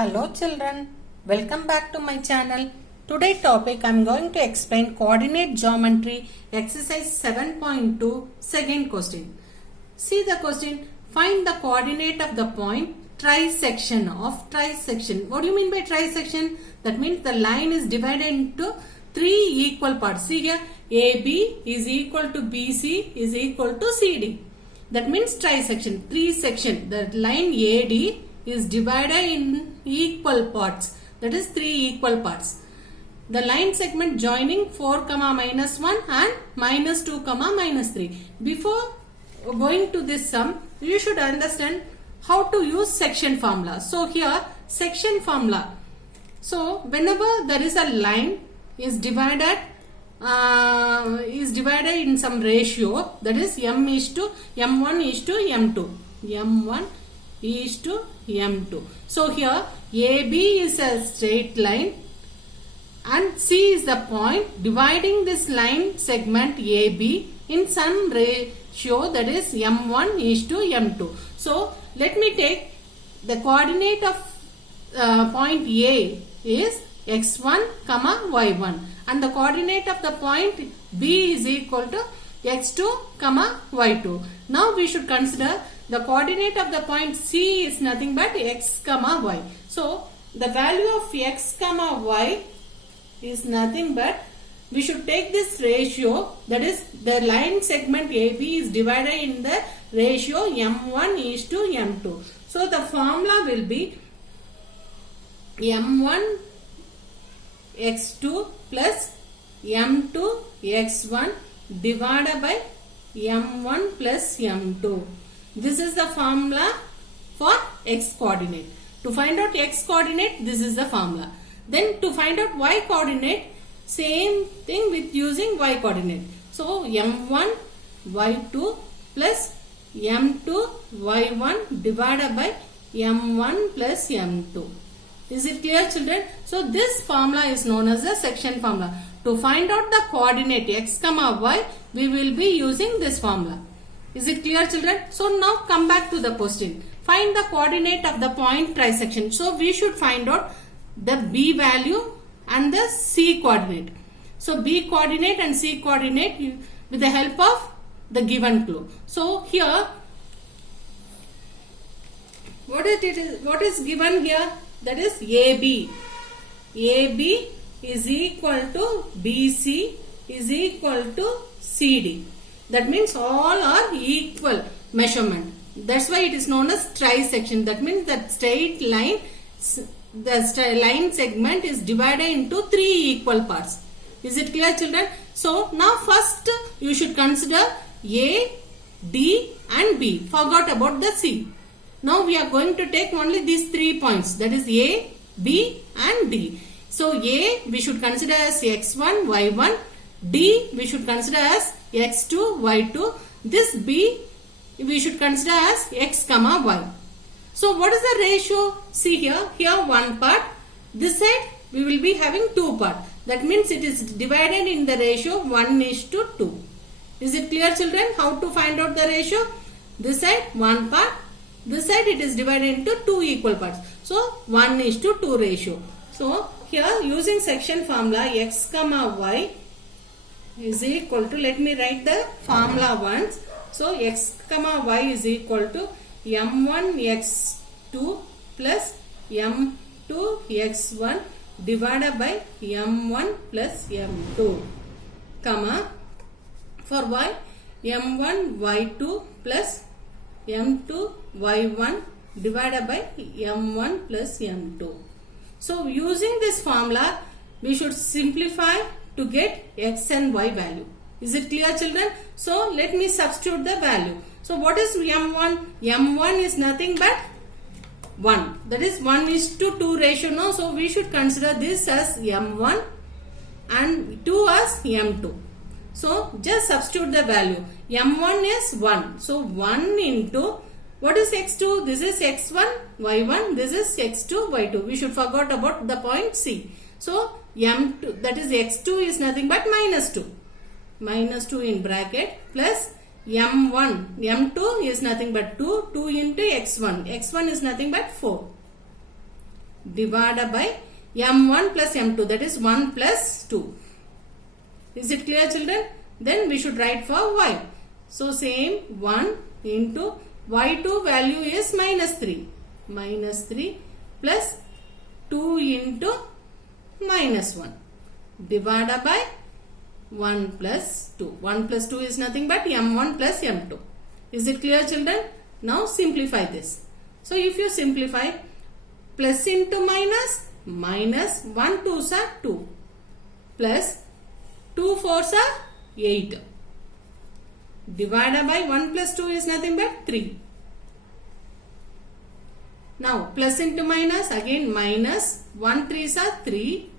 Hello children, welcome back to my channel. Today topic I am going to explain coordinate geometry exercise 7.2 second question. See the question, find the coordinate of the point trisection of trisection. What do you mean by trisection? That means the line is divided into three equal parts. See here, AB is equal to BC is equal to CD. That means trisection, three section. The line AD is divided in equal parts, that is three equal parts. The line segment joining 4 comma minus 1 and minus 2 comma minus 3. Before going to this sum, you should understand how to use section formula. So here section formula. So whenever there is a line is divided in some ratio, that is m is to m1 is to m2, m1 is to m2. So here AB is a straight line and C is the point dividing this line segment AB in some ratio, that is m1 is to m2. So let me take the coordinate of point A is x1 comma y1 and the coordinate of the point B is equal to x2 comma y2. Now we should consider the coordinate of the point C is nothing but x comma y. So the value of x comma y is nothing but, we should take this ratio, that is the line segment AB is divided in the ratio m1 is to m2. So the formula will be m1 x2 plus m2 x1 divided by m1 plus m2. This is the formula for x coordinate. To find out x coordinate, this is the formula. Then to find out y coordinate, same thing with using y coordinate. So m1 y2 plus m2 y1 divided by m1 plus m2. Is it clear, children? So this formula is known as the section formula. To find out the coordinate x comma y, we will be using this formula. Is it clear, children? So now come back to the question. Find the coordinate of the point trisection. So we should find out the B value and the C coordinate. So B coordinate and C coordinate with the help of the given clue. So here, what is given here? That is AB. AB is equal to BC is equal to CD. That means all are equal measurement. That's why it is known as trisection. That means that straight line, the line segment is divided into three equal parts. Is it clear, children? So now first you should consider A, D and B. Forgot about the C. Now we are going to take only these 3 points, that is A, B and D. So A we should consider as x1, y1. D we should consider as x2, y2. This B we should consider as x comma y. So what is the ratio? See here one part. This side we will be having two part. That means it is divided in the ratio 1 is to 2. Is it clear, children? How to find out the ratio? This side one part. This side it is divided into two equal parts. So 1 is to 2 ratio. So here using section formula x comma y is equal to, let me write the formula once. So x comma y is equal to m1 x2 plus m2 x1 divided by m1 plus m2, comma for y m1 y2 plus m2 y1 divided by m1 plus m2. So using this formula we should simplify to get x and y value. Is it clear, children? So let me substitute the value. So what is m1? m1 is nothing but 1. That is 1 is to 2 ratio. No? So we should consider this as m1 and 2 as m2. So just substitute the value. m1 is 1. So 1 into, what is x2? This is x1, y1. This is x2, y2. We should forget about the point C. So m2, that is x2 is nothing but minus 2. Minus 2 in bracket plus m1, m2 is nothing but 2 into x1 is nothing but 4 divided by m1 plus m2, that is 1 plus 2. Is it clear, children? Then we should write for y. So same 1 into y2 value is minus 3. Minus 3 plus 2 into minus 1 divided by 1 plus 2. 1 plus 2 is nothing but m1 plus m2. Is it clear, children? Now simplify this. So if you simplify, plus into minus, minus 1 2s are 2 plus 2 4s are 8 divided by 1 plus 2 is nothing but 3. Now plus into minus, again minus 1 3s are 3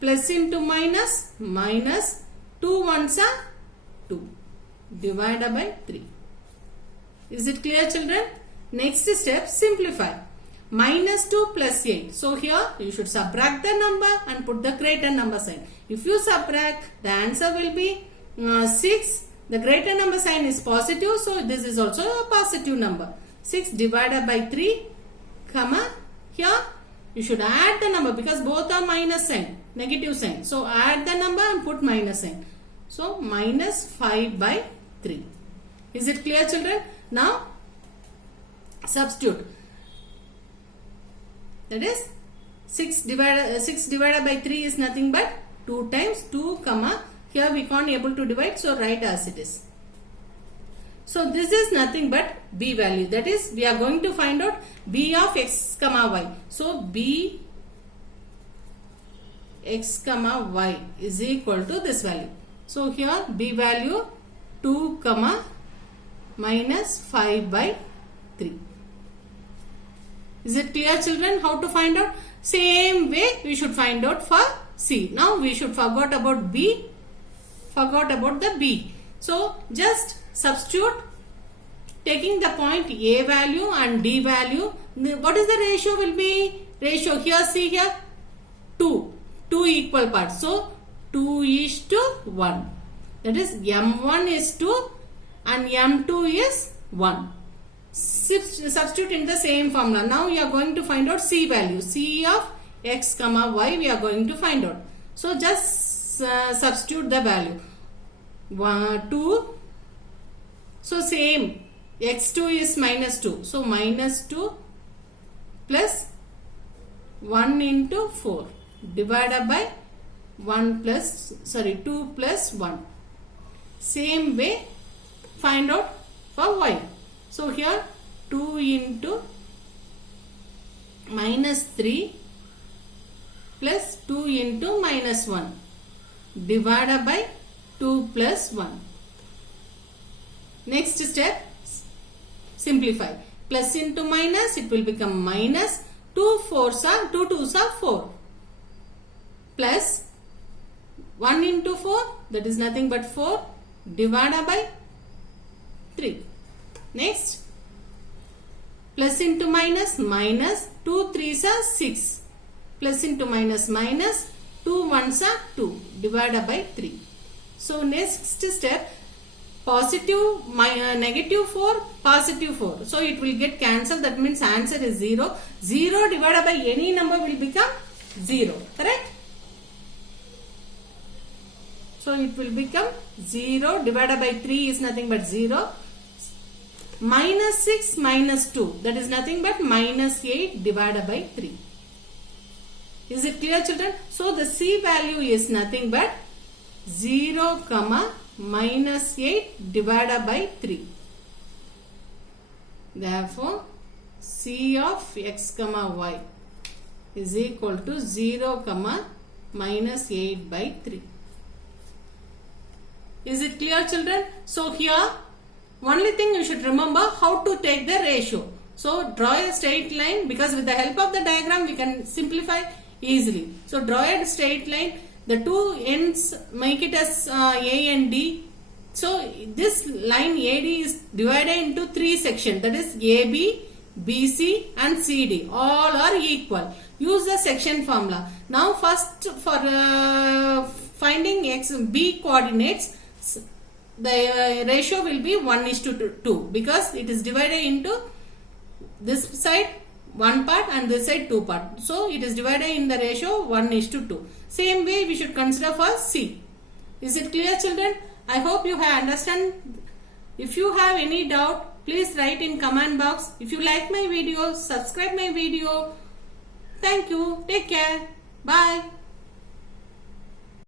plus into minus, minus 2 1s are 2 divided by 3. Is it clear, children? Next step, simplify. Minus 2 plus 8. So here you should subtract the number and put the greater number sign. If you subtract, the answer will be 6. The greater number sign is positive, so this is also a positive number. 6 divided by 3, comma, here you should add the number because both are minus sign, negative sign. So add the number and put minus sign. So minus 5 by 3. Is it clear, children? Now substitute. That is 6 divided by 3 is nothing but 2 times 2 comma. Here we can't able to divide, so write as it is. So this is nothing but b value. That is, we are going to find out b of x comma y. So b x comma y is equal to this value. So here b value 2 comma minus 5 by 3. Is it clear, children, how to find out? Same way we should find out for C. Now we should forgot about B, forgot about the B. So just substitute taking the point A value and D value. What is the ratio will be? Ratio here, see here, 2 equal parts. So 2 is to 1. That is M1 is 2 and M2 is 1. Substitute in the same formula. Now we are going to find out C value. C of x comma y we are going to find out. So just substitute the value. 2. So same. x2 is minus 2. So minus 2 plus 1 into 4 divided by 2 plus 1. Same way find out for y. So here 2 into minus 3 plus 2 into minus 1 divided by 2 plus 1. Next step, simplify. Plus into minus, it will become minus 2 2s are 4 plus 1 into 4, that is nothing but 4 divided by 3. Next, plus into minus, minus 2 3s are 6 plus into minus, minus 2 1s are 2 divided by 3. So next step, positive negative 4, positive 4. So it will get cancelled. That means answer is 0. 0 divided by any number will become 0. Correct? So it will become 0 divided by 3 is nothing but 0. Minus 6 minus 2, that is nothing but minus 8 divided by 3. Is it clear, children? So the C value is nothing but 0 comma minus 8 divided by 3. Therefore C of x comma y is equal to 0 comma minus 8 by 3. Is it clear, children? So here only thing you should remember how to take the ratio. So draw a straight line, because with the help of the diagram we can simplify easily. So draw a straight line. The two ends make it as A and D. So this line AD is divided into 3 sections. That is AB, BC and CD. All are equal. Use the section formula. Now first for finding B coordinates, the ratio will be 1:2 because it is divided into this side 1 part and this side 2 part. So it is divided in the ratio 1:2. Same way we should consider for C. Is it clear, children? I hope you have understand. If you have any doubt, please write in comment box. If you like my video, subscribe my video. Thank you. Take care. Bye.